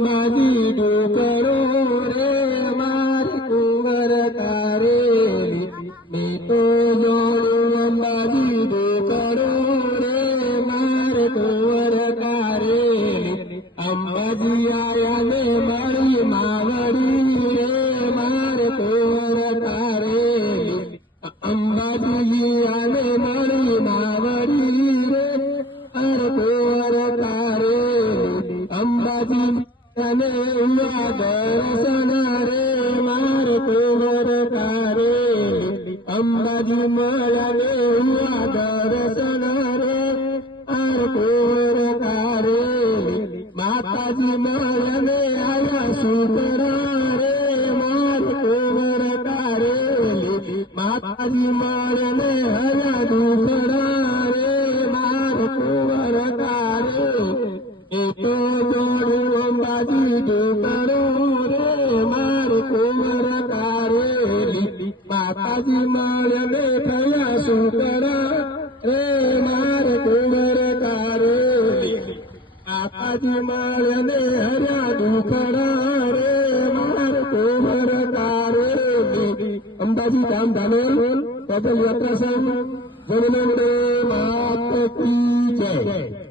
અંબાજી ડુકરો રે મારી કુંવર કારેલી મેં તો જોયું અંબાજી ડુકરો રે મારે કુંવર કારેલી અંબાજી આયા ને મારી માવડી રે મારે કુંવર કારેલી અંબાજી આને મારી માવડી રે અરે કુંવર કારેલી અંબાજી અને દર્શન રે માર કુંવર કારેલી અંબાજી મળે દર્શન રે અરે કુંવર કારેલી માતાજી મળે આયા સુતરા રે માર કુંવર કારેલી માતાજી મળે આયા દુસરા રે માર કુંવર કારેલી એ તો જોડું અંબાજી ડુકરો રે માર કુંવર કારેલી માતાજી મળે થયા સુતરા રે માર કુંવર કારેલી માતાજી મળે હર્યા દુખડા રે માર કુંવર કારેલી અંબાજી ધામ ધામેલ પેદલ યાત્રા સંઘ જગનંદે માત કી જય।